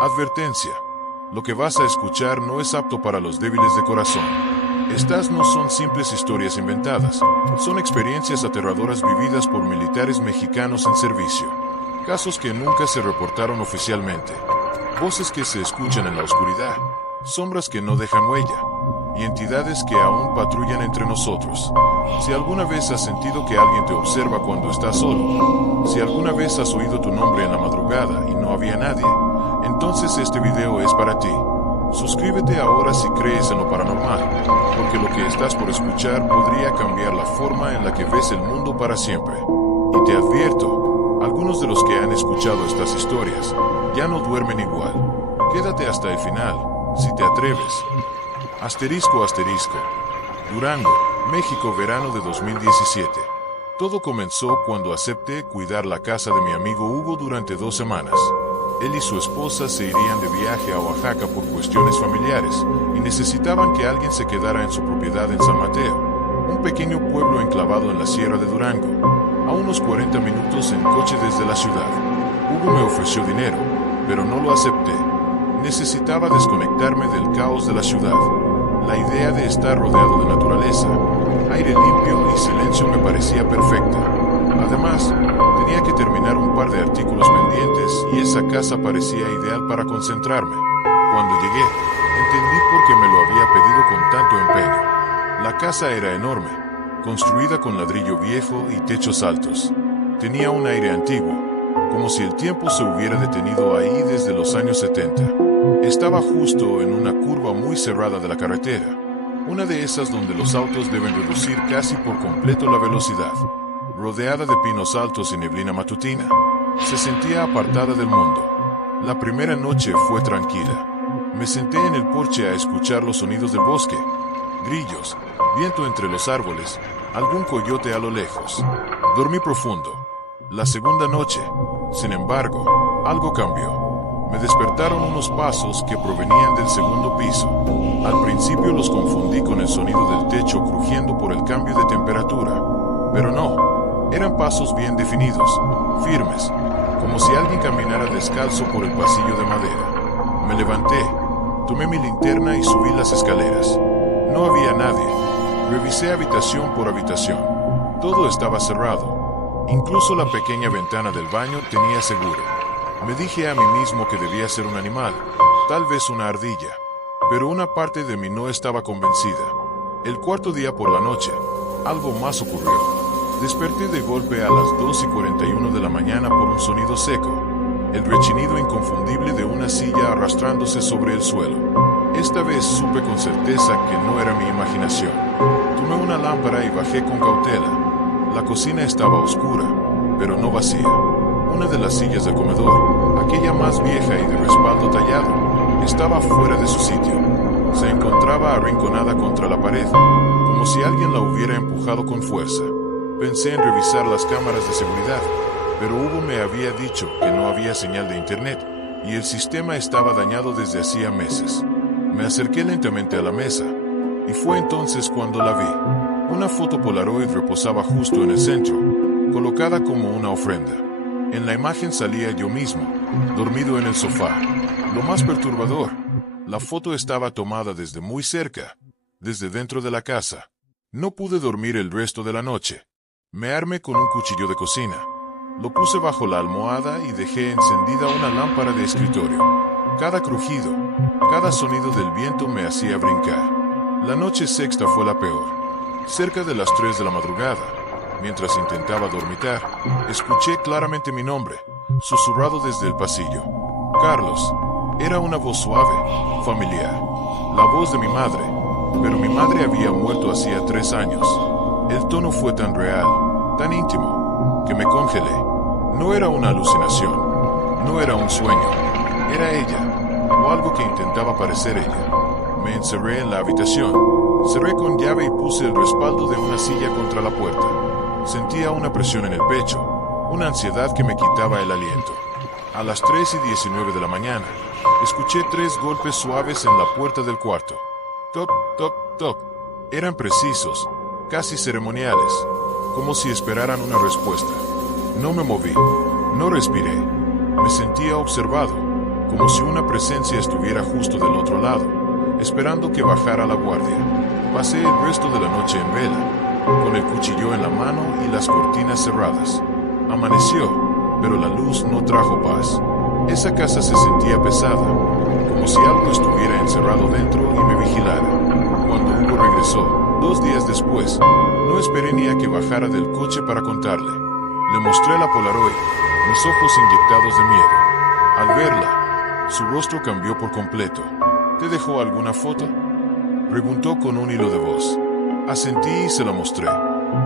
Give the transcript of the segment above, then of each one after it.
Advertencia. Lo que vas a escuchar no es apto para los débiles de corazón. Estas no son simples historias inventadas, son experiencias aterradoras vividas por militares mexicanos en servicio. Casos que nunca se reportaron oficialmente. Voces que se escuchan en la oscuridad, sombras que no dejan huella, y entidades que aún patrullan entre nosotros. Si alguna vez has sentido que alguien te observa cuando estás solo, si alguna vez has oído tu nombre en la madrugada y no había nadie, entonces este video es para ti. Suscríbete ahora si crees en lo paranormal, porque lo que estás por escuchar podría cambiar la forma en la que ves el mundo para siempre. Y te advierto, algunos de los que han escuchado estas historias ya no duermen igual. Quédate hasta el final, si te atreves. Asterisco. Durango, México, verano de 2017. Todo comenzó cuando acepté cuidar la casa de mi amigo Hugo durante 2 semanas. Él y su esposa se irían de viaje a Oaxaca por cuestiones familiares y necesitaban que alguien se quedara en su propiedad en San Mateo, un pequeño pueblo enclavado en la sierra de Durango, a unos 40 minutos en coche desde la ciudad. Hugo me ofreció dinero, pero no lo acepté. Necesitaba desconectarme del caos de la ciudad. La idea de estar rodeado de naturaleza, aire limpio y silencio me parecía perfecta. Además, tenía que terminar un par de artículos pendientes y esa casa parecía ideal para concentrarme. Cuando llegué, entendí por qué me lo había pedido con tanto empeño. La casa era enorme, construida con ladrillo viejo y techos altos. Tenía un aire antiguo, como si el tiempo se hubiera detenido ahí desde los años 70. Estaba justo en una curva muy cerrada de la carretera, una de esas donde los autos deben reducir casi por completo la velocidad. Rodeada de pinos altos y neblina matutina, se sentía apartada del mundo. La primera noche fue tranquila. Me senté en el porche a escuchar los sonidos del bosque, grillos, viento entre los árboles, algún coyote a lo lejos. Dormí profundo. La segunda noche, sin embargo, algo cambió. Me despertaron unos pasos que provenían del segundo piso. Al principio los confundí con el sonido del techo crujiendo por el cambio de temperatura. Pero no, eran pasos bien definidos, firmes, como si alguien caminara descalzo por el pasillo de madera. Me levanté, tomé mi linterna y subí las escaleras. No había nadie. Revisé habitación por habitación. Todo estaba cerrado. Incluso la pequeña ventana del baño tenía seguro. Me dije a mí mismo que debía ser un animal, tal vez una ardilla, pero una parte de mí no estaba convencida. El cuarto día por la noche, algo más ocurrió. Desperté de golpe a las 2:41 de la mañana por un sonido seco, el rechinido inconfundible de una silla arrastrándose sobre el suelo. Esta vez supe con certeza que no era mi imaginación. Tomé una lámpara y bajé con cautela. La cocina estaba oscura, pero no vacía. Una de las sillas del comedor, aquella más vieja y de respaldo tallado, estaba fuera de su sitio. Se encontraba arrinconada contra la pared, como si alguien la hubiera empujado con fuerza. Pensé en revisar las cámaras de seguridad, pero Hugo me había dicho que no había señal de internet y el sistema estaba dañado desde hacía meses. Me acerqué lentamente a la mesa y fue entonces cuando la vi. Una foto Polaroid reposaba justo en el centro, colocada como una ofrenda. En la imagen salía yo mismo, dormido en el sofá. Lo más perturbador, la foto estaba tomada desde muy cerca, desde dentro de la casa. No pude dormir el resto de la noche. Me armé con un cuchillo de cocina. Lo puse bajo la almohada y dejé encendida una lámpara de escritorio. Cada crujido, cada sonido del viento me hacía brincar. La noche sexta fue la peor. Cerca de las 3 de la madrugada, mientras intentaba dormitar, escuché claramente mi nombre, susurrado desde el pasillo. Carlos. Era una voz suave, familiar. La voz de mi madre. Pero mi madre había muerto hacía 3 años. El tono fue tan real, tan íntimo, que me congelé. No era una alucinación. No era un sueño. Era ella, o algo que intentaba parecer ella. Me encerré en la habitación. Cerré con llave y puse el respaldo de una silla contra la puerta. Sentía una presión en el pecho, una ansiedad que me quitaba el aliento. A las 3:19 de la mañana, escuché 3 golpes suaves en la puerta del cuarto. Toc, toc, toc. Eran precisos, casi ceremoniales, como si esperaran una respuesta. No me moví, no respiré. Me sentía observado, como si una presencia estuviera justo del otro lado, esperando que bajara la guardia. Pasé el resto de la noche en vela, con el cuchillo en la mano y las cortinas cerradas. Amaneció, pero la luz no trajo paz. Esa casa se sentía pesada, como si algo estuviera encerrado dentro y me vigilara. Cuando Hugo regresó, 2 días después, no esperé ni a que bajara del coche para contarle. Le mostré la Polaroid, mis ojos inyectados de miedo. Al verla, su rostro cambió por completo. ¿Te dejó alguna foto?, preguntó con un hilo de voz. Asentí y se la mostré.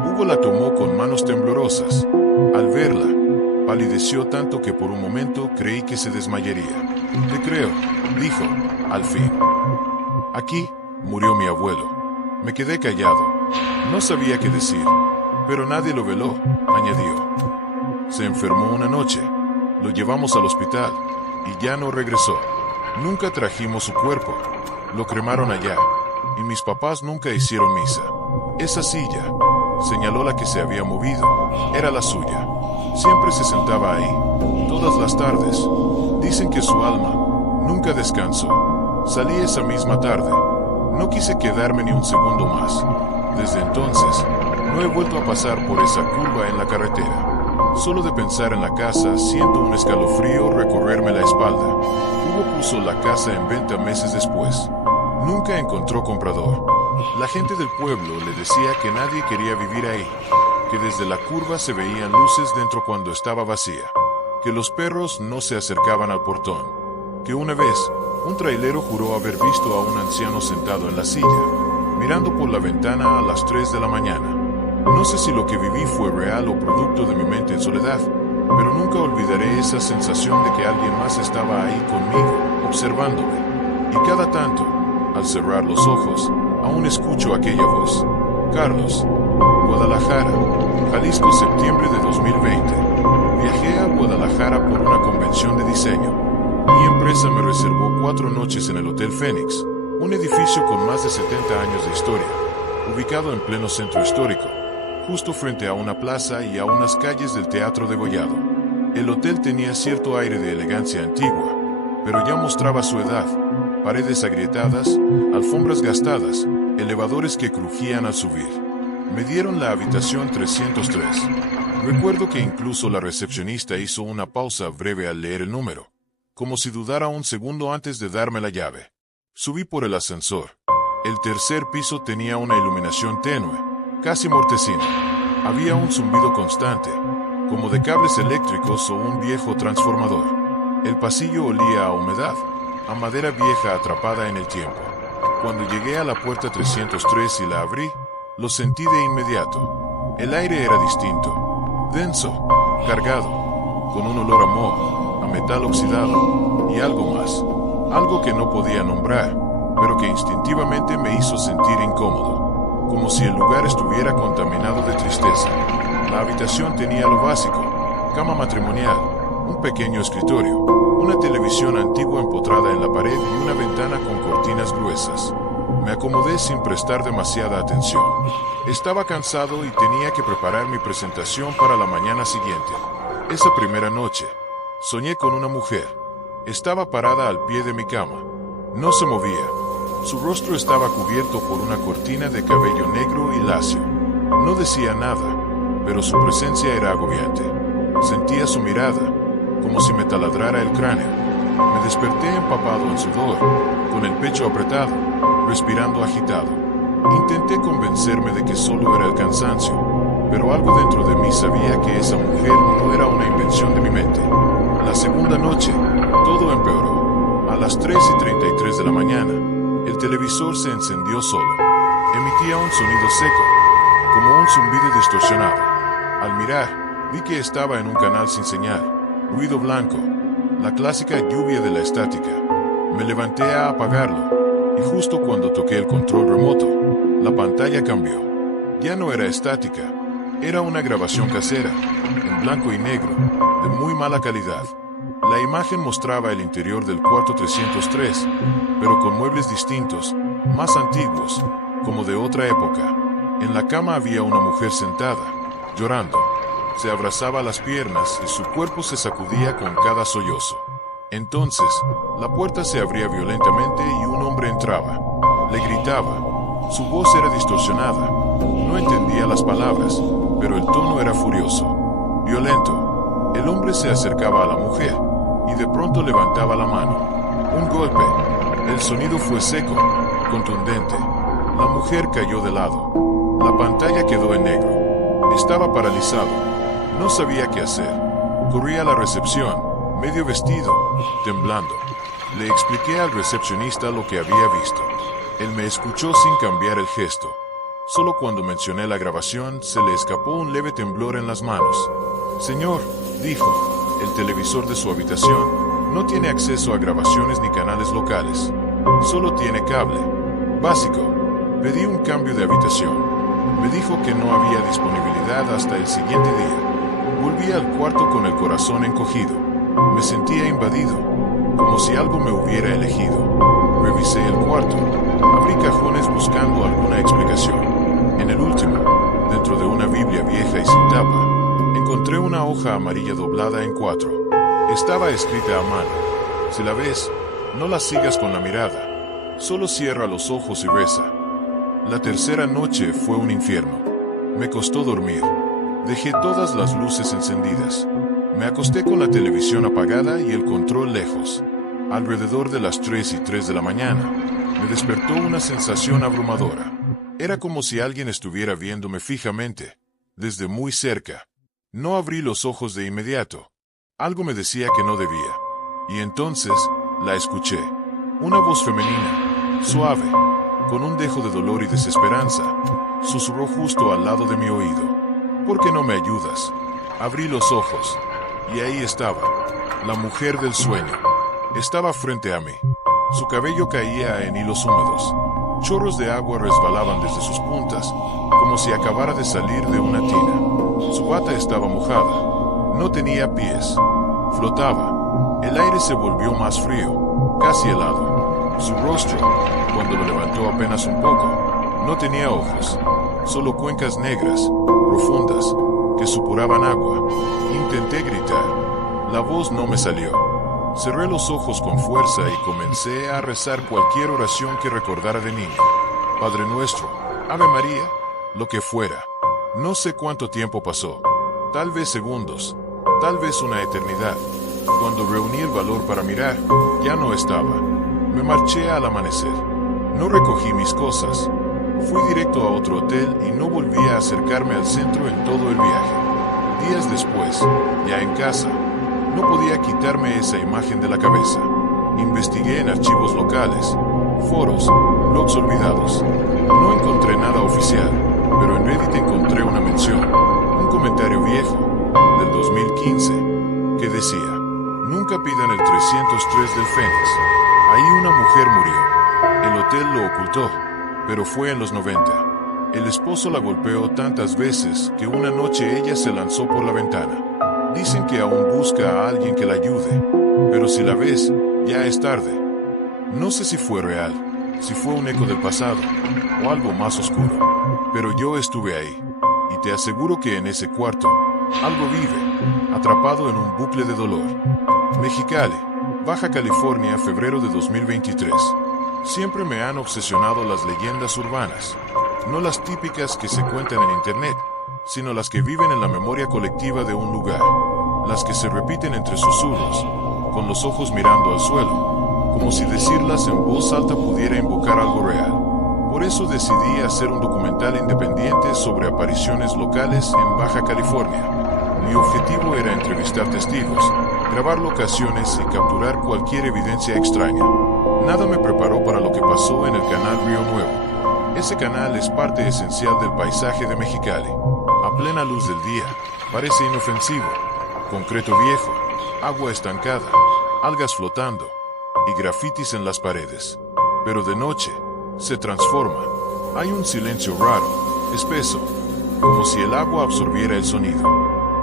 Hugo la tomó con manos temblorosas. Al verla, palideció tanto que por un momento creí que se desmayaría. Te creo, dijo, al fin. Aquí murió mi abuelo. Me quedé callado. No sabía qué decir, pero nadie lo veló, añadió. Se enfermó una noche. Lo llevamos al hospital y ya no regresó. Nunca trajimos su cuerpo. Lo cremaron allá, y mis papás nunca hicieron misa. Esa silla, señaló la que se había movido, era la suya. Siempre se sentaba ahí, todas las tardes. Dicen que su alma nunca descansó. Salí esa misma tarde. No quise quedarme ni un segundo más. Desde entonces, no he vuelto a pasar por esa curva en la carretera. Solo de pensar en la casa siento un escalofrío recorrerme la espalda. Hugo puso la casa en venta meses después. Nunca encontró comprador. La gente del pueblo le decía que nadie quería vivir ahí, que desde la curva se veían luces dentro cuando estaba vacía, que los perros no se acercaban al portón, que una vez un trailero juró haber visto a un anciano sentado en la silla, mirando por la ventana a las 3 de la mañana. No sé si lo que viví fue real o producto de mi mente en soledad, pero nunca olvidaré esa sensación de que alguien más estaba ahí conmigo, observándome. Y cada tanto, al cerrar los ojos, aún escucho aquella voz. Carlos, Guadalajara, Jalisco, septiembre de 2020. Viajé a Guadalajara por una convención de diseño. Mi empresa me reservó 4 noches en el Hotel Fénix, un edificio con más de 70 años de historia, ubicado en pleno centro histórico, justo frente a una plaza y a unas calles del Teatro Degollado. El hotel tenía cierto aire de elegancia antigua, pero ya mostraba su edad. Paredes agrietadas, alfombras gastadas, elevadores que crujían al subir. Me dieron la habitación 303. Recuerdo que incluso la recepcionista hizo una pausa breve al leer el número, como si dudara un segundo antes de darme la llave. Subí por el ascensor. El tercer piso tenía una iluminación tenue, casi mortecina. Había un zumbido constante, como de cables eléctricos o un viejo transformador. El pasillo olía a humedad, a madera vieja atrapada en el tiempo. Cuando llegué a la puerta 303 y la abrí, lo sentí de inmediato. El aire era distinto, denso, cargado, con un olor a moho, a metal oxidado y algo más. Algo que no podía nombrar, pero que instintivamente me hizo sentir incómodo, como si el lugar estuviera contaminado de tristeza. La habitación tenía lo básico: cama matrimonial, un pequeño escritorio, una televisión antigua empotrada en la pared y una ventana con cortinas gruesas. Me acomodé sin prestar demasiada atención. Estaba cansado y tenía que preparar mi presentación para la mañana siguiente. Esa primera noche, soñé con una mujer. Estaba parada al pie de mi cama. No se movía. Su rostro estaba cubierto por una cortina de cabello negro y lacio. No decía nada, pero su presencia era agobiante. Sentía su mirada, como si me taladrara el cráneo. Me desperté empapado en sudor, con el pecho apretado, respirando agitado. Intenté convencerme de que solo era el cansancio, pero algo dentro de mí sabía que esa mujer no era una invención de mi mente. La segunda noche, todo empeoró. A las 3:33 de la mañana, el televisor se encendió solo. Emitía un sonido seco, como un zumbido distorsionado. Al mirar, vi que estaba en un canal sin señal. Ruido blanco, la clásica lluvia de la estática. Me levanté a apagarlo, y justo cuando toqué el control remoto, la pantalla cambió. Ya no era estática, era una grabación casera, en blanco y negro, de muy mala calidad. La imagen mostraba el interior del cuarto 303, pero con muebles distintos, más antiguos, como de otra época. En la cama había una mujer sentada, llorando. Se abrazaba las piernas y su cuerpo se sacudía con cada sollozo. Entonces, la puerta se abría violentamente y un hombre entraba. Le gritaba. Su voz era distorsionada. No entendía las palabras, pero el tono era furioso, violento. El hombre se acercaba a la mujer y de pronto levantaba la mano. Un golpe. El sonido fue seco, contundente. La mujer cayó de lado. La pantalla quedó en negro. Estaba paralizado. No sabía qué hacer. Corrí a la recepción, medio vestido, temblando. Le expliqué al recepcionista lo que había visto. Él me escuchó sin cambiar el gesto. Solo cuando mencioné la grabación, se le escapó un leve temblor en las manos. Señor, dijo, el televisor de su habitación no tiene acceso a grabaciones ni canales locales. Solo tiene cable. Básico. Pedí un cambio de habitación. Me dijo que no había disponibilidad hasta el siguiente día. Volví al cuarto con el corazón encogido. Me sentía invadido, como si algo me hubiera elegido. Revisé el cuarto. Abrí cajones buscando alguna explicación. En el último, dentro de una Biblia vieja y sin tapa, encontré una hoja amarilla doblada en 4. Estaba escrita a mano. Si la ves, no la sigas con la mirada. Solo cierra los ojos y reza. La tercera noche fue un infierno. Me costó dormir. Dejé todas las luces encendidas. Me acosté con la televisión apagada y el control lejos. Alrededor de las 3:03 de la mañana, me despertó una sensación abrumadora. Era como si alguien estuviera viéndome fijamente, desde muy cerca. No abrí los ojos de inmediato. Algo me decía que no debía. Y entonces, la escuché. Una voz femenina, suave, con un dejo de dolor y desesperanza, susurró justo al lado de mi oído. ¿Por qué no me ayudas? Abrí los ojos, y ahí estaba, la mujer del sueño. Estaba frente a mí. Su cabello caía en hilos húmedos. Chorros de agua resbalaban desde sus puntas, como si acabara de salir de una tina. Su bata estaba mojada. No tenía pies. Flotaba. El aire se volvió más frío, casi helado. Su rostro, cuando lo levantó apenas un poco, no tenía ojos, solo cuencas negras, profundas, que supuraban agua. Intenté gritar. La voz no me salió. Cerré los ojos con fuerza y comencé a rezar cualquier oración que recordara de niño. Padre Nuestro, Ave María, lo que fuera. No sé cuánto tiempo pasó. Tal vez segundos, tal vez una eternidad. Cuando reuní el valor para mirar, ya no estaba. Me marché al amanecer. No recogí mis cosas. Fui directo a otro hotel y no volví a acercarme al centro en todo el viaje. Días después, ya en casa, no podía quitarme esa imagen de la cabeza. Investigué en archivos locales, foros, blogs olvidados. No encontré nada oficial, pero en Reddit encontré una mención, un comentario viejo, del 2015, que decía: nunca pidan el 303 del Fénix. Ahí una mujer murió. El hotel lo ocultó, pero fue en los 90. El esposo la golpeó tantas veces que una noche ella se lanzó por la ventana. Dicen que aún busca a alguien que la ayude, pero si la ves, ya es tarde. No sé si fue real, si fue un eco del pasado, o algo más oscuro, pero yo estuve ahí, y te aseguro que en ese cuarto, algo vive, atrapado en un bucle de dolor. Mexicali, Baja California, febrero de 2023. Siempre me han obsesionado las leyendas urbanas, no las típicas que se cuentan en internet, sino las que viven en la memoria colectiva de un lugar, las que se repiten entre susurros, con los ojos mirando al suelo, como si decirlas en voz alta pudiera invocar algo real. Por eso decidí hacer un documental independiente sobre apariciones locales en Baja California. Mi objetivo era entrevistar testigos, grabar locaciones y capturar cualquier evidencia extraña. Nada me preparó para lo que pasó en el canal Río Nuevo. Ese canal es parte esencial del paisaje de Mexicali. A plena luz del día, parece inofensivo. Concreto viejo, agua estancada, algas flotando y grafitis en las paredes. Pero de noche, se transforma. Hay un silencio raro, espeso, como si el agua absorbiera el sonido.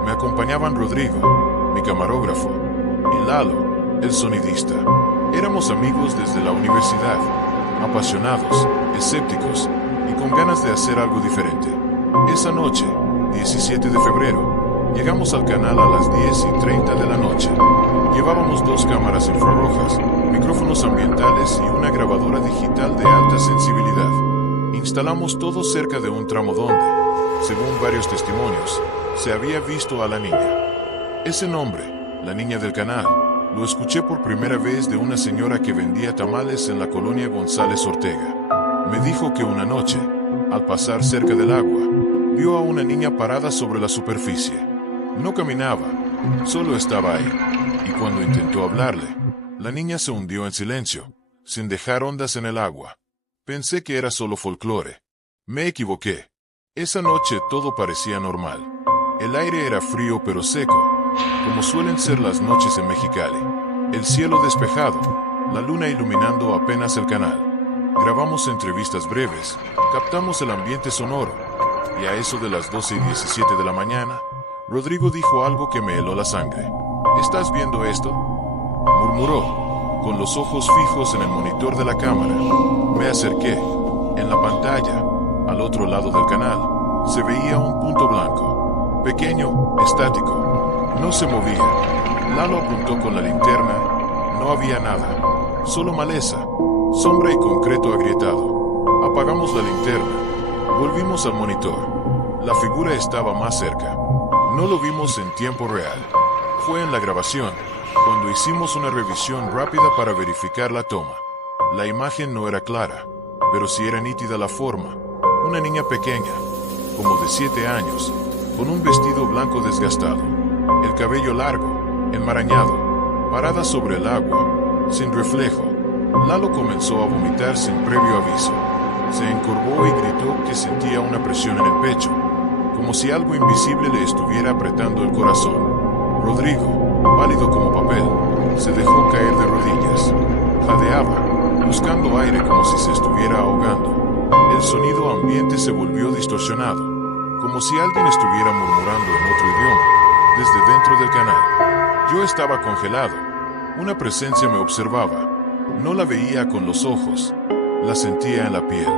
Me acompañaban Rodrigo, mi camarógrafo, y Lalo, el sonidista. Éramos amigos desde la universidad, apasionados, escépticos y con ganas de hacer algo diferente. Esa noche, 17 de febrero, Llegamos al canal a las 10:30 de la noche. Llevábamos 2 cámaras infrarrojas, micrófonos ambientales y una grabadora digital de alta sensibilidad. Instalamos todo cerca de un tramo donde, según varios testimonios, se había visto a la niña. Ese nombre, la niña del canal, lo escuché por primera vez de una señora que vendía tamales en la colonia González Ortega. Me dijo que una noche, al pasar cerca del agua, vio a una niña parada sobre la superficie. No caminaba, solo estaba ahí, y cuando intentó hablarle, la niña se hundió en silencio, sin dejar ondas en el agua. Pensé que era solo folclore. Me equivoqué. Esa noche todo parecía normal. El aire era frío pero seco, como suelen ser las noches en Mexicali. El cielo despejado, la luna iluminando apenas el canal. Grabamos entrevistas breves, captamos el ambiente sonoro, y a eso de las 12:17 de la mañana, Rodrigo dijo algo que me heló la sangre. ¿Estás viendo esto?, murmuró, con los ojos fijos en el monitor de la cámara. Me acerqué. En la pantalla, al otro lado del canal, se veía un punto blanco, pequeño, estático. No se movía. Lalo apuntó con la linterna. No había nada, solo maleza, sombra y concreto agrietado. Apagamos la linterna. Volvimos al monitor. La figura estaba más cerca. No lo vimos en tiempo real. Fue en la grabación, cuando hicimos una revisión rápida para verificar la toma. La imagen no era clara, pero sí era nítida la forma. Una niña pequeña, como de 7 años, con un vestido blanco desgastado, el cabello largo, enmarañado, parada sobre el agua, sin reflejo. Lalo comenzó a vomitar sin previo aviso. Se encorvó y gritó que sentía una presión en el pecho, como si algo invisible le estuviera apretando el corazón. Rodrigo, pálido como papel, se dejó caer de rodillas. Jadeaba, buscando aire como si se estuviera ahogando. El sonido ambiente se volvió distorsionado, como si alguien estuviera murmurando en otro idioma, desde dentro del canal. Yo estaba congelado. Una presencia me observaba. No la veía con los ojos, la sentía en la piel.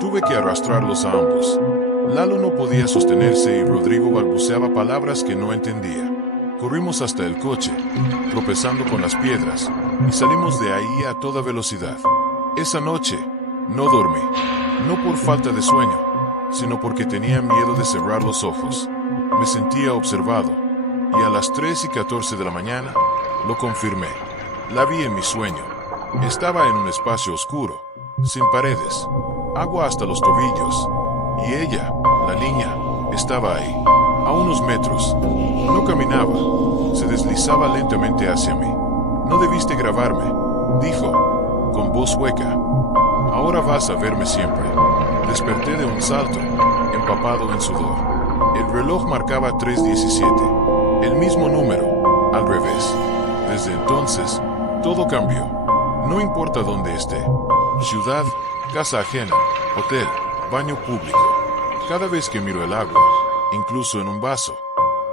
Tuve que arrastrarlos a ambos. Lalo no podía sostenerse y Rodrigo balbuceaba palabras que no entendía. Corrimos hasta el coche, tropezando con las piedras, y salimos de ahí a toda velocidad. Esa noche, no dormí, no por falta de sueño, sino porque tenía miedo de cerrar los ojos. Me sentía observado, y a las 3:14 de la mañana, lo confirmé. La vi en mi sueño. Estaba en un espacio oscuro, sin paredes, agua hasta los tobillos, y ella, la niña, estaba ahí, a unos metros. No caminaba, se deslizaba lentamente hacia mí. No debiste grabarme, dijo, con voz hueca. Ahora vas a verme siempre. Desperté de un salto, empapado en sudor. El reloj marcaba 3:17, el mismo número, al revés. Desde entonces, todo cambió. No importa dónde esté, ciudad, casa ajena, hotel, baño público. Cada vez que miro el agua, incluso en un vaso,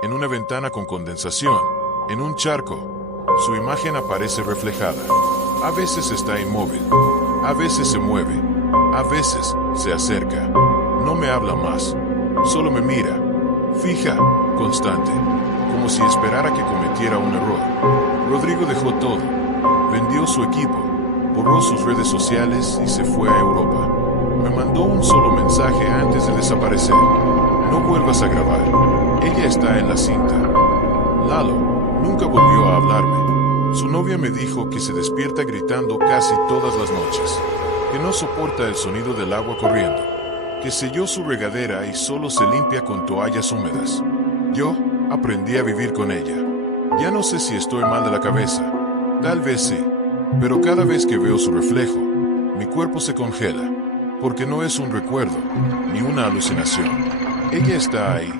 en una ventana con condensación, en un charco, su imagen aparece reflejada. A veces está inmóvil, a veces se mueve, a veces se acerca. No me habla más, solo me mira, fija, constante, como si esperara que cometiera un error. Rodrigo dejó todo. Vendió su equipo, borró sus redes sociales y se fue a Europa. Me mandó un solo mensaje antes de desaparecer. No vuelvas a grabar. Ella está en la cinta. Lalo nunca volvió a hablarme. Su novia me dijo que se despierta gritando casi todas las noches, que no soporta el sonido del agua corriendo, que selló su regadera y solo se limpia con toallas húmedas. Yo aprendí a vivir con ella. Ya no sé si estoy mal de la cabeza. Tal vez sí, pero cada vez que veo su reflejo, mi cuerpo se congela, porque no es un recuerdo, ni una alucinación. Ella está ahí,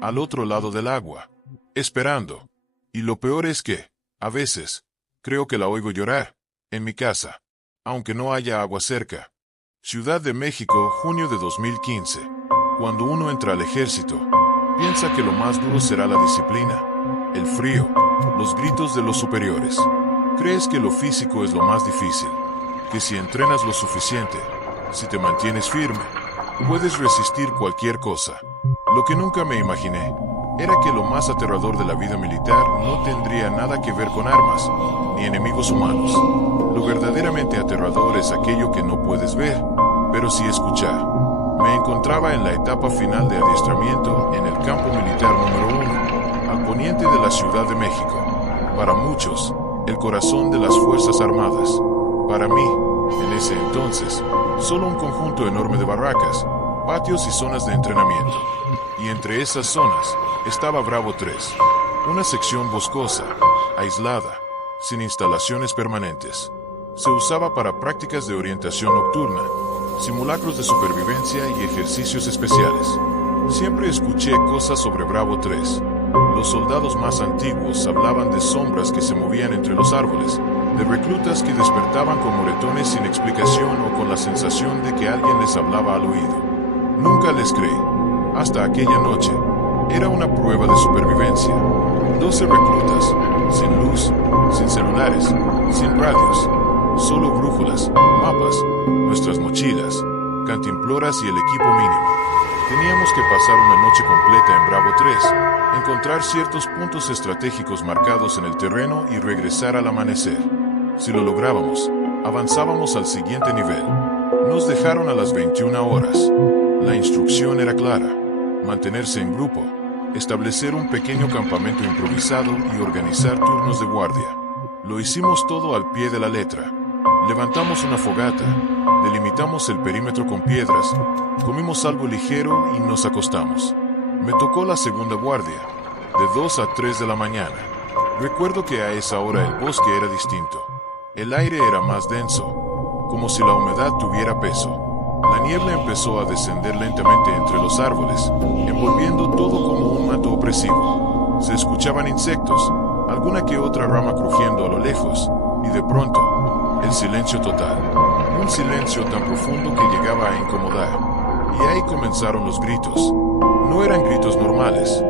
al otro lado del agua, esperando. Y lo peor es que, a veces, creo que la oigo llorar, en mi casa, aunque no haya agua cerca. Ciudad de México, junio de 2015. Cuando uno entra al ejército, piensa que lo más duro será la disciplina, el frío, los gritos de los superiores. Crees que lo físico es lo más difícil, que si entrenas lo suficiente, si te mantienes firme, puedes resistir cualquier cosa. Lo que nunca me imaginé era que lo más aterrador de la vida militar no tendría nada que ver con armas, ni enemigos humanos. Lo verdaderamente aterrador es aquello que no puedes ver, pero sí escuchar. Me encontraba en la etapa final de adiestramiento en el campo militar número 1, al poniente de la Ciudad de México. Para muchos, el corazón de las Fuerzas Armadas. Para mí, en ese entonces, solo un conjunto enorme de barracas, patios y zonas de entrenamiento. Y entre esas zonas, estaba Bravo 3, una sección boscosa, aislada, sin instalaciones permanentes. Se usaba para prácticas de orientación nocturna, simulacros de supervivencia y ejercicios especiales. Siempre escuché cosas sobre Bravo 3. Los soldados más antiguos hablaban de sombras que se movían entre los árboles, de reclutas que despertaban con moretones sin explicación o con la sensación de que alguien les hablaba al oído. Nunca les creí. Hasta aquella noche. Era una prueba de supervivencia. 12 reclutas, sin luz, sin celulares, sin radios, solo brújulas, mapas, nuestras mochilas, cantimploras y el equipo mínimo. Teníamos que pasar una noche completa en Bravo 3, encontrar ciertos puntos estratégicos marcados en el terreno y regresar al amanecer. Si lo lográbamos, avanzábamos al siguiente nivel. Nos dejaron a las 21 horas. La instrucción era clara: mantenerse en grupo, establecer un pequeño campamento improvisado y organizar turnos de guardia. Lo hicimos todo al pie de la letra. Levantamos una fogata, delimitamos el perímetro con piedras, comimos algo ligero y nos acostamos. Me tocó la segunda guardia, de 2 a 3 de la mañana. Recuerdo que a esa hora el bosque era distinto. El aire era más denso, como si la humedad tuviera peso. La niebla empezó a descender lentamente entre los árboles, envolviendo todo como un manto opresivo. Se escuchaban insectos, alguna que otra rama crujiendo a lo lejos, y de pronto, el silencio total. Un silencio tan profundo que llegaba a incomodar. Y ahí comenzaron los gritos. No eran gritos normales,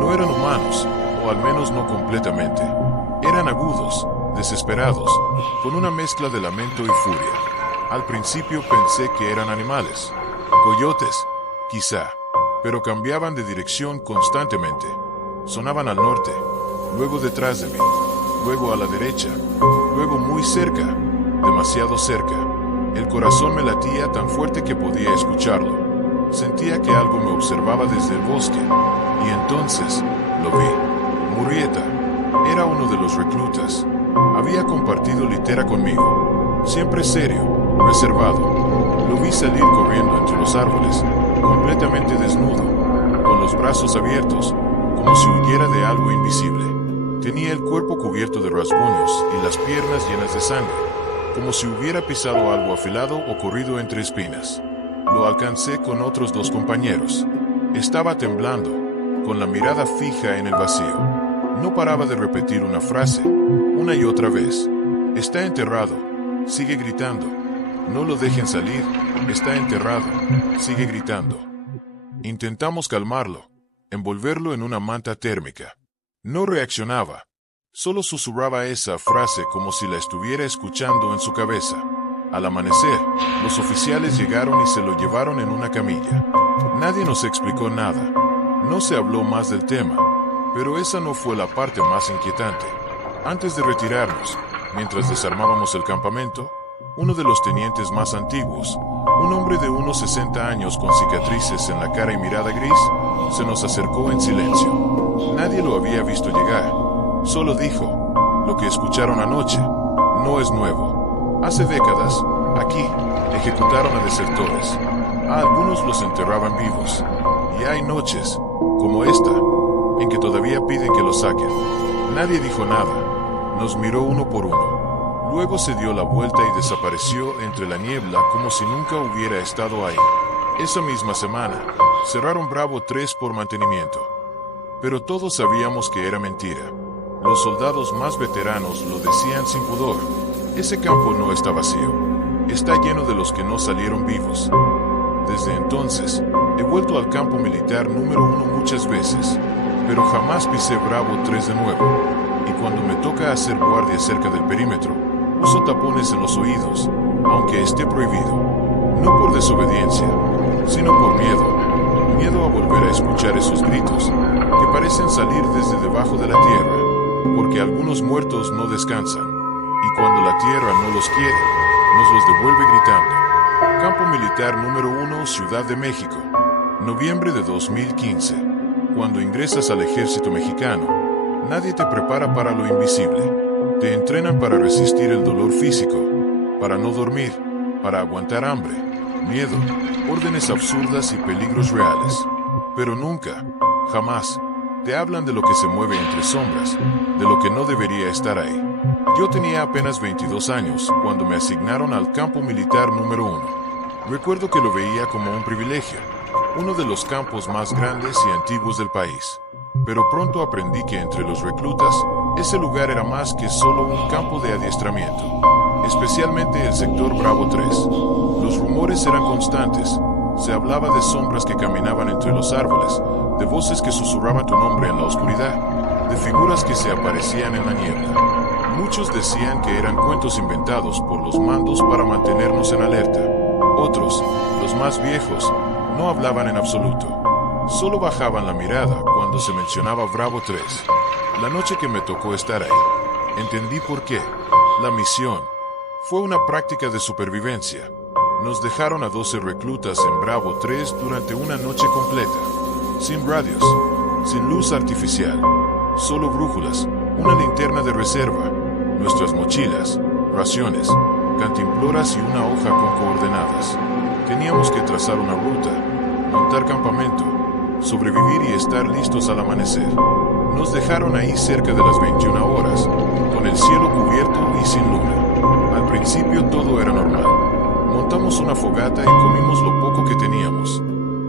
no eran humanos, o al menos no completamente. Eran agudos, desesperados, con una mezcla de lamento y furia. Al principio pensé que eran animales, coyotes, quizá, pero cambiaban de dirección constantemente. Sonaban al norte, luego detrás de mí, luego a la derecha, luego muy cerca, demasiado cerca. El corazón me latía tan fuerte que podía escucharlo. Sentía que algo me observaba desde el bosque, y entonces lo vi. Murrieta era uno de los reclutas. Había compartido litera conmigo, siempre serio, reservado. Lo vi salir corriendo entre los árboles, completamente desnudo, con los brazos abiertos, como si huyera de algo invisible. Tenía el cuerpo cubierto de rasguños y las piernas llenas de sangre, como si hubiera pisado algo afilado o corrido entre espinas. Lo alcancé con otros 2 compañeros. Estaba temblando, con la mirada fija en el vacío. No paraba de repetir una frase, una y otra vez. Está enterrado. Sigue gritando. No lo dejen salir. Está enterrado. Sigue gritando. Intentamos calmarlo, envolverlo en una manta térmica. No reaccionaba. Solo susurraba esa frase como si la estuviera escuchando en su cabeza. Al amanecer, los oficiales llegaron y se lo llevaron en una camilla. Nadie nos explicó nada. No se habló más del tema, pero esa no fue la parte más inquietante. Antes de retirarnos, mientras desarmábamos el campamento, uno de los tenientes más antiguos, un hombre de unos 60 años con cicatrices en la cara y mirada gris, se nos acercó en silencio. Nadie lo había visto llegar. Solo dijo: lo que escucharon anoche no es nuevo. Hace décadas, aquí, ejecutaron a desertores. A algunos los enterraban vivos. Y hay noches, como esta, en que todavía piden que los saquen. Nadie dijo nada. Nos miró uno por uno. Luego se dio la vuelta y desapareció entre la niebla como si nunca hubiera estado ahí. Esa misma semana, cerraron Bravo 3 por mantenimiento. Pero todos sabíamos que era mentira. Los soldados más veteranos lo decían sin pudor. Ese campo no está vacío. Está lleno de los que no salieron vivos. Desde entonces, he vuelto al campo militar número 1 muchas veces, pero jamás pisé Bravo 3 de nuevo. Y cuando me toca hacer guardia cerca del perímetro, uso tapones en los oídos, aunque esté prohibido. No por desobediencia, sino por miedo. Miedo a volver a escuchar esos gritos, que parecen salir desde debajo de la tierra, porque algunos muertos no descansan, y cuando la tierra no los quiere, nos los devuelve gritando. Campo Militar número 1, Ciudad de México. Noviembre de 2015. Cuando ingresas al ejército mexicano, nadie te prepara para lo invisible. Te entrenan para resistir el dolor físico, para no dormir, para aguantar hambre, miedo, órdenes absurdas y peligros reales. Pero nunca, jamás, te hablan de lo que se mueve entre sombras, de lo que no debería estar ahí. Yo tenía apenas 22 años cuando me asignaron al Campo Militar número 1. Recuerdo que lo veía como un privilegio, uno de los campos más grandes y antiguos del país. Pero pronto aprendí que entre los reclutas, ese lugar era más que solo un campo de adiestramiento, especialmente el sector Bravo 3. Los rumores eran constantes. Se hablaba de sombras que caminaban entre los árboles, de voces que susurraban tu nombre en la oscuridad, de figuras que se aparecían en la niebla. Muchos decían que eran cuentos inventados por los mandos para mantenernos en alerta. Otros, los más viejos, no hablaban en absoluto. Solo bajaban la mirada cuando se mencionaba Bravo 3. La noche que me tocó estar ahí, entendí por qué. La misión fue una práctica de supervivencia. Nos dejaron a 12 reclutas en Bravo 3 durante una noche completa. Sin radios, sin luz artificial, solo brújulas, una linterna de reserva, nuestras mochilas, raciones, cantimploras y una hoja con coordenadas. Teníamos que trazar una ruta, montar campamento, sobrevivir y estar listos al amanecer. Nos dejaron ahí cerca de las 21 horas, con el cielo cubierto y sin luna. Al principio todo era normal. Montamos una fogata y comimos lo poco que teníamos.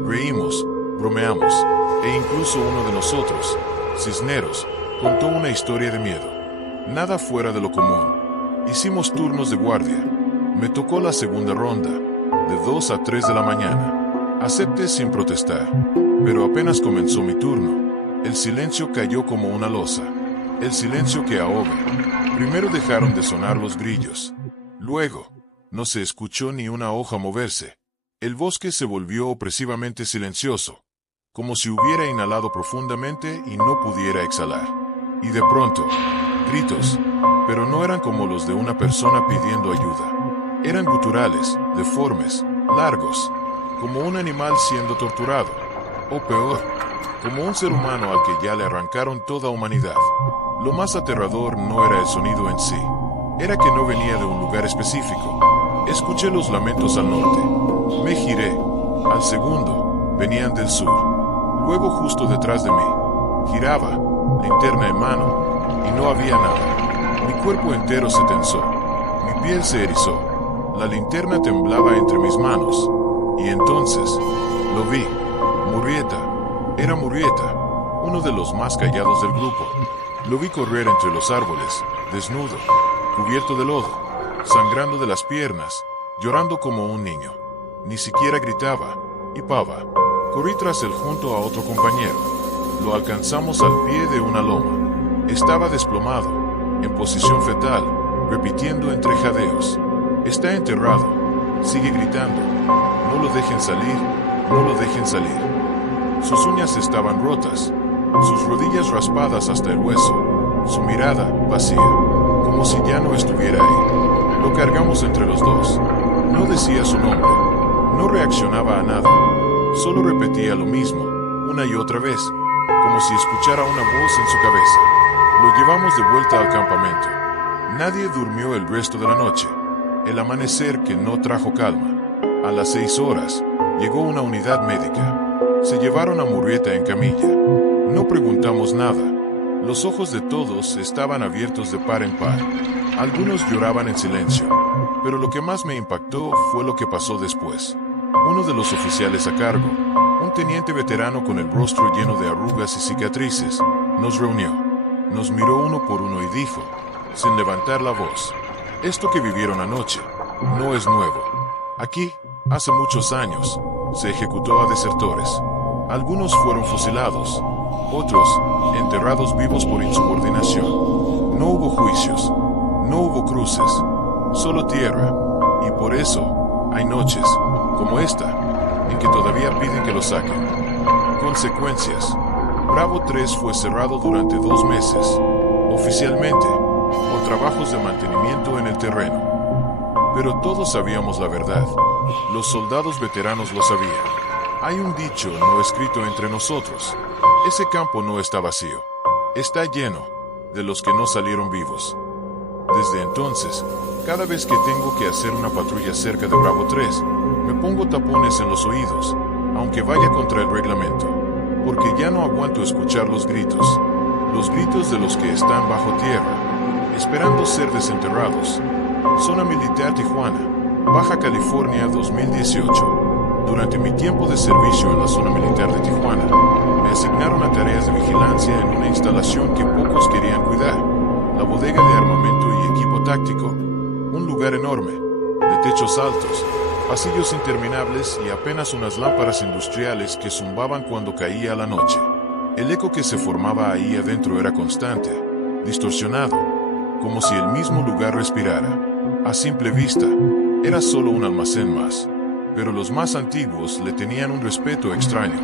Reímos, bromeamos, e incluso uno de nosotros, Cisneros, contó una historia de miedo. Nada fuera de lo común. Hicimos turnos de guardia. Me tocó la segunda ronda, de 2 a 3 de la mañana. Acepté sin protestar. Pero apenas comenzó mi turno, el silencio cayó como una losa. El silencio que ahoga. Primero dejaron de sonar los grillos. Luego, no se escuchó ni una hoja moverse. El bosque se volvió opresivamente silencioso, como si hubiera inhalado profundamente y no pudiera exhalar. Y de pronto, gritos, pero no eran como los de una persona pidiendo ayuda. Eran guturales, deformes, largos, como un animal siendo torturado, o peor, como un ser humano al que ya le arrancaron toda humanidad. Lo más aterrador no era el sonido en sí, era que no venía de un lugar específico. Escuché los lamentos al norte. Me giré. Al segundo, venían del sur. Luego justo detrás de mí. Giraba, linterna en mano, y no había nada. Mi cuerpo entero se tensó. Mi piel se erizó. La linterna temblaba entre mis manos. Y entonces, lo vi. Murrieta. Era Murrieta, uno de los más callados del grupo. Lo vi correr entre los árboles, desnudo, cubierto de lodo, sangrando de las piernas, llorando como un niño. Ni siquiera gritaba, hipaba. Corrí tras él junto a otro compañero. Lo alcanzamos al pie de una loma. Estaba desplomado, en posición fetal, repitiendo entre jadeos. Está enterrado. Sigue gritando. No lo dejen salir, no lo dejen salir. Sus uñas estaban rotas, sus rodillas raspadas hasta el hueso, su mirada vacía, como si ya no estuviera ahí. Lo cargamos entre los dos. No decía su nombre, no reaccionaba a nada, solo repetía lo mismo, una y otra vez, como si escuchara una voz en su cabeza. Lo llevamos de vuelta al campamento. Nadie durmió el resto de la noche. El amanecer que no trajo calma. A las 6 horas, llegó una unidad médica. Se llevaron a Murrieta en camilla. No preguntamos nada. Los ojos de todos estaban abiertos de par en par. Algunos lloraban en silencio. Pero lo que más me impactó fue lo que pasó después. Uno de los oficiales a cargo, un teniente veterano con el rostro lleno de arrugas y cicatrices, nos reunió. Nos miró uno por uno y dijo, sin levantar la voz, esto que vivieron anoche no es nuevo. Aquí, hace muchos años, se ejecutó a desertores. Algunos fueron fusilados, otros enterrados vivos por insubordinación. No hubo juicios, no hubo cruces, solo tierra. Y por eso, hay noches, como esta, en que todavía piden que lo saquen. Consecuencias. Bravo 3 fue cerrado durante 2 meses, oficialmente, por trabajos de mantenimiento en el terreno. Pero todos sabíamos la verdad. Los soldados veteranos lo sabían. Hay un dicho no escrito entre nosotros. Ese campo no está vacío. Está lleno de los que no salieron vivos. Desde entonces, cada vez que tengo que hacer una patrulla cerca de Bravo 3, me pongo tapones en los oídos, aunque vaya contra el reglamento, porque ya no aguanto escuchar los gritos de los que están bajo tierra, esperando ser desenterrados. Zona Militar Tijuana, Baja California 2018. Durante mi tiempo de servicio en la Zona Militar de Tijuana, me asignaron a tareas de vigilancia en una instalación que pocos querían cuidar, la bodega de armamento y equipo táctico, un lugar enorme, de techos altos, pasillos interminables y apenas unas lámparas industriales que zumbaban cuando caía la noche. El eco que se formaba ahí adentro era constante, distorsionado, como si el mismo lugar respirara. A simple vista, era solo un almacén más, pero los más antiguos le tenían un respeto extraño.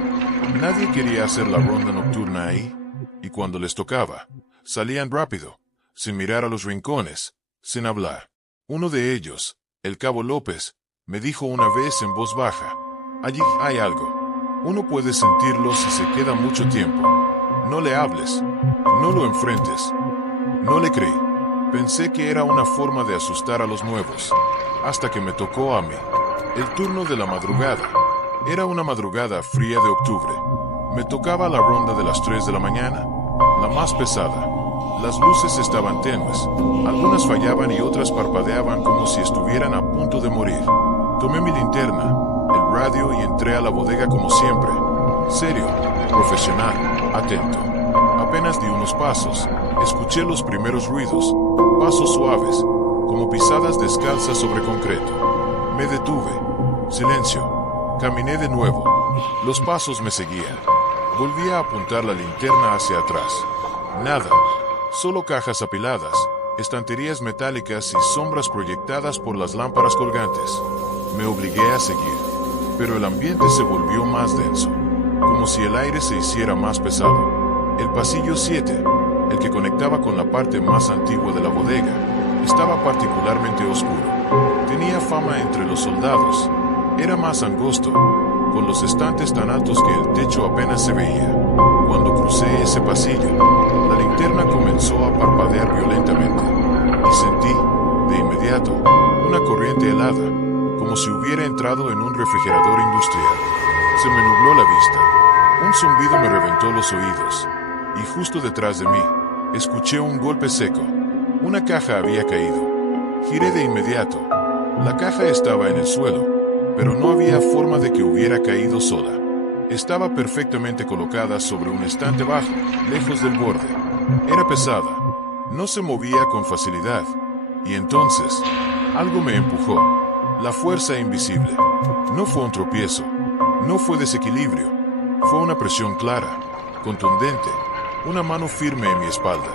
Nadie quería hacer la ronda nocturna ahí, y cuando les tocaba, salían rápido, sin mirar a los rincones, sin hablar. Uno de ellos, el Cabo López, me dijo una vez en voz baja: allí hay algo. Uno puede sentirlo si se queda mucho tiempo. No le hables, no lo enfrentes. No le creí. Pensé que era una forma de asustar a los nuevos, hasta que me tocó a mí. El turno de la madrugada. Era una madrugada fría de octubre. Me tocaba la ronda de las 3 de la mañana, la más pesada. Las luces estaban tenues, algunas fallaban y otras parpadeaban como si estuvieran a punto de morir. Tomé mi linterna, el radio y entré a la bodega como siempre. Serio, profesional, atento. Apenas di unos pasos, escuché los primeros ruidos, pasos suaves, como pisadas descalzas sobre concreto. Me detuve. Silencio. Caminé de nuevo. Los pasos me seguían. Volví a apuntar la linterna hacia atrás. Nada. Solo cajas apiladas, estanterías metálicas y sombras proyectadas por las lámparas colgantes. Me obligué a seguir, pero el ambiente se volvió más denso, como si el aire se hiciera más pesado. El pasillo 7, el que conectaba con la parte más antigua de la bodega, estaba particularmente oscuro. Tenía fama entre los soldados. Era más angosto, con los estantes tan altos que el techo apenas se veía. Cuando crucé ese pasillo, la linterna comenzó a parpadear violentamente, y sentí, de inmediato, una corriente helada, como si hubiera entrado en un refrigerador industrial. Se me nubló la vista. Un zumbido me reventó los oídos, y justo detrás de mí, escuché un golpe seco. Una caja había caído. Giré de inmediato. La caja estaba en el suelo, pero no había forma de que hubiera caído sola. Estaba perfectamente colocada sobre un estante bajo, lejos del borde. Era pesada. No se movía con facilidad. Y entonces, algo me empujó. La fuerza invisible. No fue un tropiezo. No fue desequilibrio. Fue una presión clara, contundente. Una mano firme en mi espalda.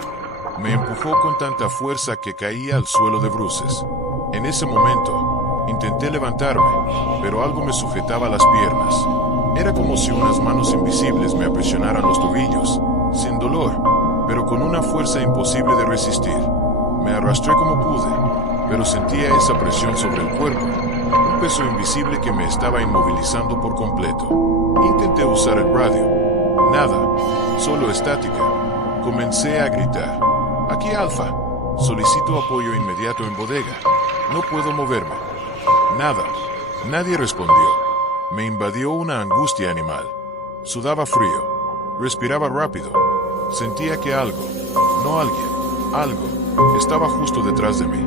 Me empujó con tanta fuerza que caía al suelo de bruces. En ese momento, intenté levantarme, pero algo me sujetaba las piernas. Era como si unas manos invisibles me aprisionaran los tobillos, sin dolor, pero con una fuerza imposible de resistir. Me arrastré como pude, pero sentía esa presión sobre el cuerpo, un peso invisible que me estaba inmovilizando por completo. Intenté usar el radio. Nada, solo estática. Comencé a gritar. Aquí Alfa. Solicito apoyo inmediato en bodega. No puedo moverme. Nada. Nadie respondió. Me invadió una angustia animal. Sudaba frío. Respiraba rápido. Sentía que algo, no alguien, algo, estaba justo detrás de mí.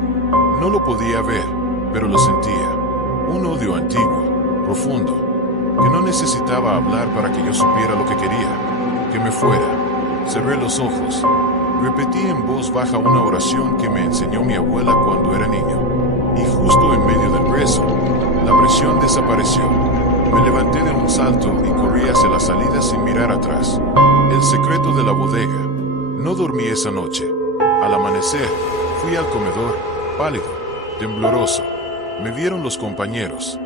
No lo podía ver, pero lo sentía. Un odio antiguo, profundo, que no necesitaba hablar para que yo supiera lo que quería, que me fuera. Cerré los ojos. Repetí en voz baja una oración que me enseñó mi abuela cuando era niño. Y justo en medio del rezo, la presión desapareció. Me levanté de un salto y corrí hacia la salida sin mirar atrás. El secreto de la bodega. No dormí esa noche. Al amanecer, fui al comedor, pálido, tembloroso. Me vieron los compañeros.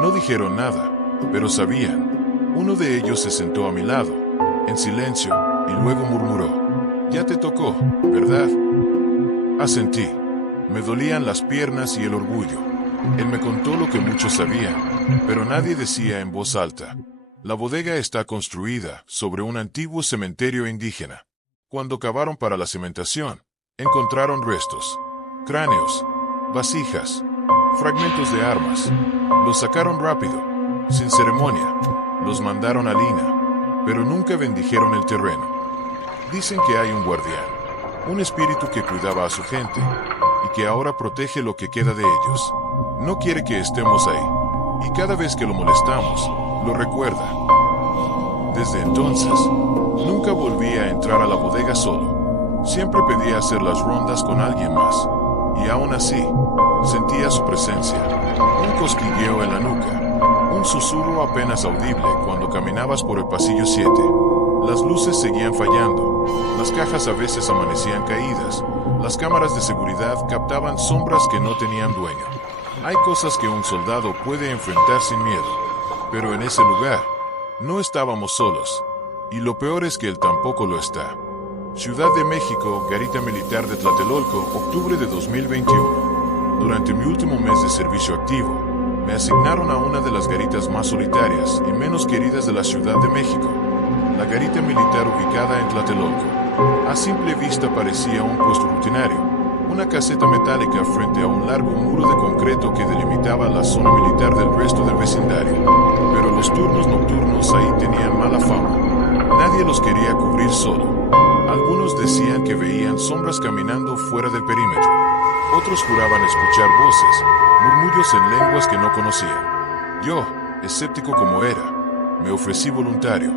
No dijeron nada, pero sabían. Uno de ellos se sentó a mi lado, en silencio, y luego murmuró: «Ya te tocó, ¿verdad?». Asentí. Me dolían las piernas y el orgullo. Él me contó lo que muchos sabían, pero nadie decía en voz alta. La bodega está construida sobre un antiguo cementerio indígena. Cuando cavaron para la cementación, encontraron restos, cráneos, vasijas, fragmentos de armas. Los sacaron rápido, sin ceremonia. Los mandaron a Lina, pero nunca bendijeron el terreno. Dicen que hay un guardián, un espíritu que cuidaba a su gente y que ahora protege lo que queda de ellos. No quiere que estemos ahí, y cada vez que lo molestamos, lo recuerda. Desde entonces, nunca volví a entrar a la bodega solo. Siempre pedía hacer las rondas con alguien más, y aún así, sentía su presencia, un cosquilleo en la nuca, un susurro apenas audible cuando caminabas por el pasillo 7. Las luces seguían fallando, las cajas a veces amanecían caídas, las cámaras de seguridad captaban sombras que no tenían dueño. Hay cosas que un soldado puede enfrentar sin miedo, pero en ese lugar no estábamos solos, y lo peor es que él tampoco lo está. Ciudad de México, Garita Militar de Tlatelolco, octubre de 2021. Durante mi último mes de servicio activo, me asignaron a una de las garitas más solitarias y menos queridas de la Ciudad de México, la garita militar ubicada en Tlatelolco. A simple vista parecía un puesto rutinario, una caseta metálica frente a un largo muro de concreto que delimitaba la zona militar del resto del vecindario. Pero los turnos nocturnos ahí tenían mala fama. Nadie los quería cubrir solo. Algunos decían que veían sombras caminando fuera del perímetro. Otros juraban escuchar voces, murmullos en lenguas que no conocían. Yo, escéptico como era, me ofrecí voluntario.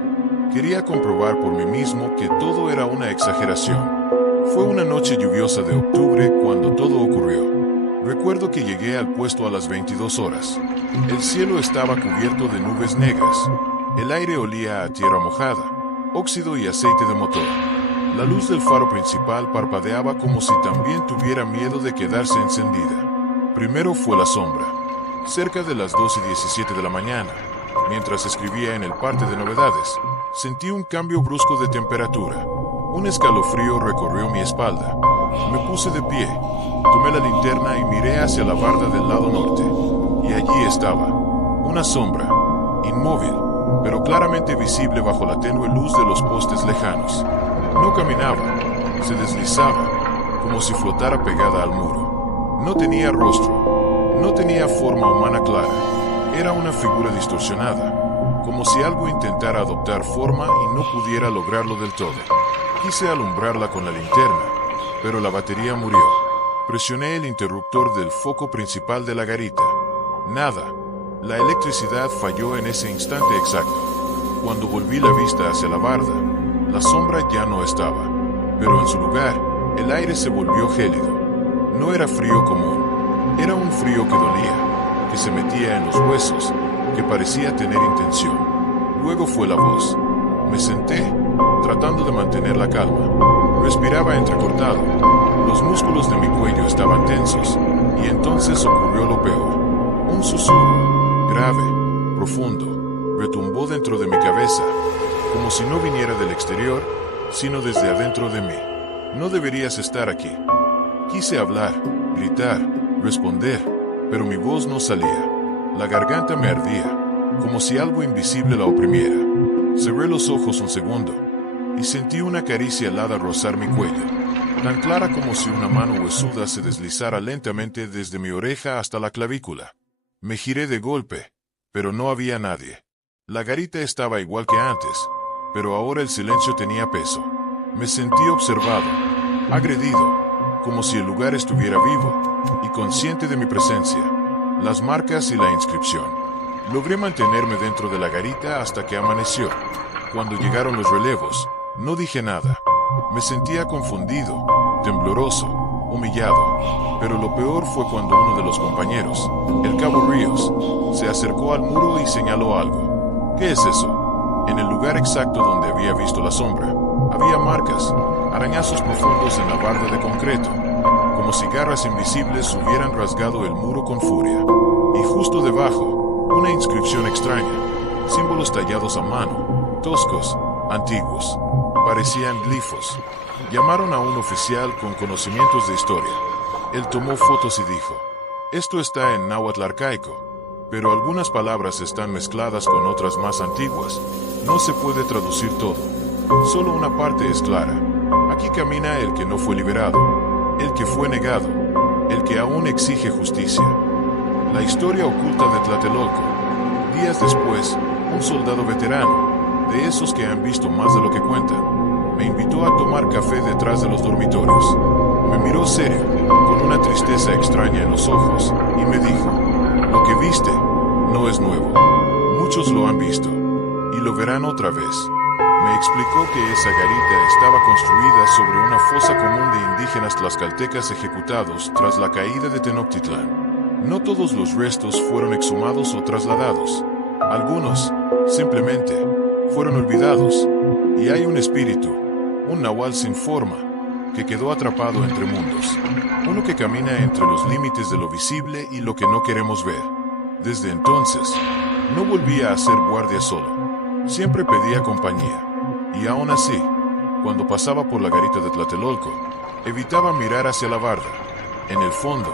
Quería comprobar por mí mismo que todo era una exageración. Fue una noche lluviosa de octubre cuando todo ocurrió. Recuerdo que llegué al puesto a las 22 horas. El cielo estaba cubierto de nubes negras. El aire olía a tierra mojada, óxido y aceite de motor. La luz del faro principal parpadeaba como si también tuviera miedo de quedarse encendida. Primero fue la sombra. Cerca de las 2:17 de la mañana, mientras escribía en el parte de novedades, sentí un cambio brusco de temperatura. Un escalofrío recorrió mi espalda. Me puse de pie, tomé la linterna y miré hacia la barda del lado norte. Y allí estaba, una sombra, inmóvil, pero claramente visible bajo la tenue luz de los postes lejanos. No caminaba, se deslizaba, como si flotara pegada al muro. No tenía rostro, no tenía forma humana clara. Era una figura distorsionada, como si algo intentara adoptar forma y no pudiera lograrlo del todo. Quise alumbrarla con la linterna, pero la batería murió. Presioné el interruptor del foco principal de la garita. Nada. La electricidad falló en ese instante exacto. Cuando volví la vista hacia la barda, la sombra ya no estaba, pero en su lugar, el aire se volvió gélido. No era frío común, era un frío que dolía, que se metía en los huesos, que parecía tener intención. Luego fue la voz. Me senté, tratando de mantener la calma. Respiraba entrecortado, los músculos de mi cuello estaban tensos, y entonces ocurrió lo peor. Un susurro, grave, profundo, retumbó dentro de mi cabeza, como si no viniera del exterior, sino desde adentro de mí. No deberías estar aquí. Quise hablar, gritar, responder, pero mi voz no salía. La garganta me ardía, como si algo invisible la oprimiera. Cerré los ojos un segundo, y sentí una caricia helada rozar mi cuello, tan clara como si una mano huesuda se deslizara lentamente desde mi oreja hasta la clavícula. Me giré de golpe, pero no había nadie. La garita estaba igual que antes, pero ahora el silencio tenía peso. Me sentí observado, agredido, como si el lugar estuviera vivo y consciente de mi presencia. Las marcas y la inscripción. Logré mantenerme dentro de la garita hasta que amaneció. Cuando llegaron los relevos, no dije nada. Me sentía confundido, tembloroso, humillado. Pero lo peor fue cuando uno de los compañeros, el cabo Ríos, se acercó al muro y señaló algo. ¿Qué es eso? En el lugar exacto donde había visto la sombra, había marcas, arañazos profundos en la barda de concreto, como si garras invisibles hubieran rasgado el muro con furia. Y justo debajo, una inscripción extraña, símbolos tallados a mano, toscos, antiguos. Parecían glifos. Llamaron a un oficial con conocimientos de historia. Él tomó fotos y dijo, esto está en náhuatl arcaico, pero algunas palabras están mezcladas con otras más antiguas. No se puede traducir todo. Solo una parte es clara. Aquí camina el que no fue liberado, el que fue negado, el que aún exige justicia. La historia oculta de Tlatelolco. Días después, un soldado veterano, de esos que han visto más de lo que cuentan, me invitó a tomar café detrás de los dormitorios. Me miró serio, con una tristeza extraña en los ojos, y me dijo, lo que viste no es nuevo. Muchos lo han visto, y lo verán otra vez. Me explicó que esa garita estaba construida sobre una fosa común de indígenas tlaxcaltecas ejecutados tras la caída de Tenochtitlán. No todos los restos fueron exhumados o trasladados. Algunos, simplemente, fueron olvidados. Y hay un espíritu, un nahual sin forma, que quedó atrapado entre mundos. Uno que camina entre los límites de lo visible y lo que no queremos ver. Desde entonces, no volvía a ser guardia solo. Siempre pedía compañía. Y aún así, cuando pasaba por la garita de Tlatelolco, evitaba mirar hacia la barda. En el fondo,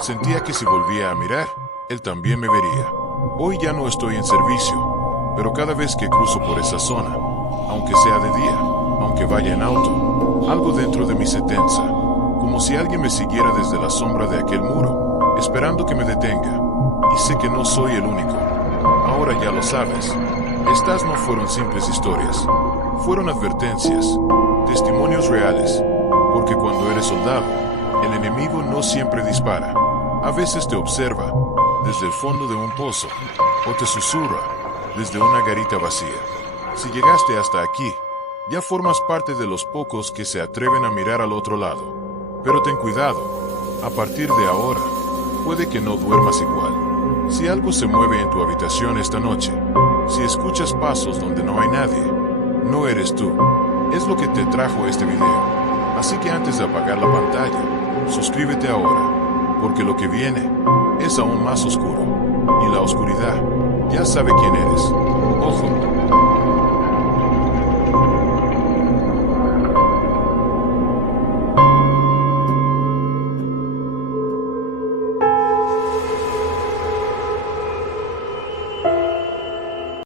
sentía que si volvía a mirar, él también me vería. Hoy ya no estoy en servicio, pero cada vez que cruzo por esa zona, aunque sea de día, aunque vaya en auto, algo dentro de mí se tensa, como si alguien me siguiera desde la sombra de aquel muro, esperando que me detenga. Y sé que no soy el único. Ahora ya lo sabes. Estas no fueron simples historias. Fueron advertencias, testimonios reales, porque cuando eres soldado, el enemigo no siempre dispara. A veces te observa desde el fondo de un pozo, o te susurra desde una garita vacía. Si llegaste hasta aquí, ya formas parte de los pocos que se atreven a mirar al otro lado. Pero ten cuidado, a partir de ahora, puede que no duermas igual. Si algo se mueve en tu habitación esta noche, si escuchas pasos donde no hay nadie, no eres tú. Es lo que te trajo este video. Así que antes de apagar la pantalla, suscríbete ahora, porque lo que viene es aún más oscuro. Y la oscuridad ya sabe quién eres. Ojo.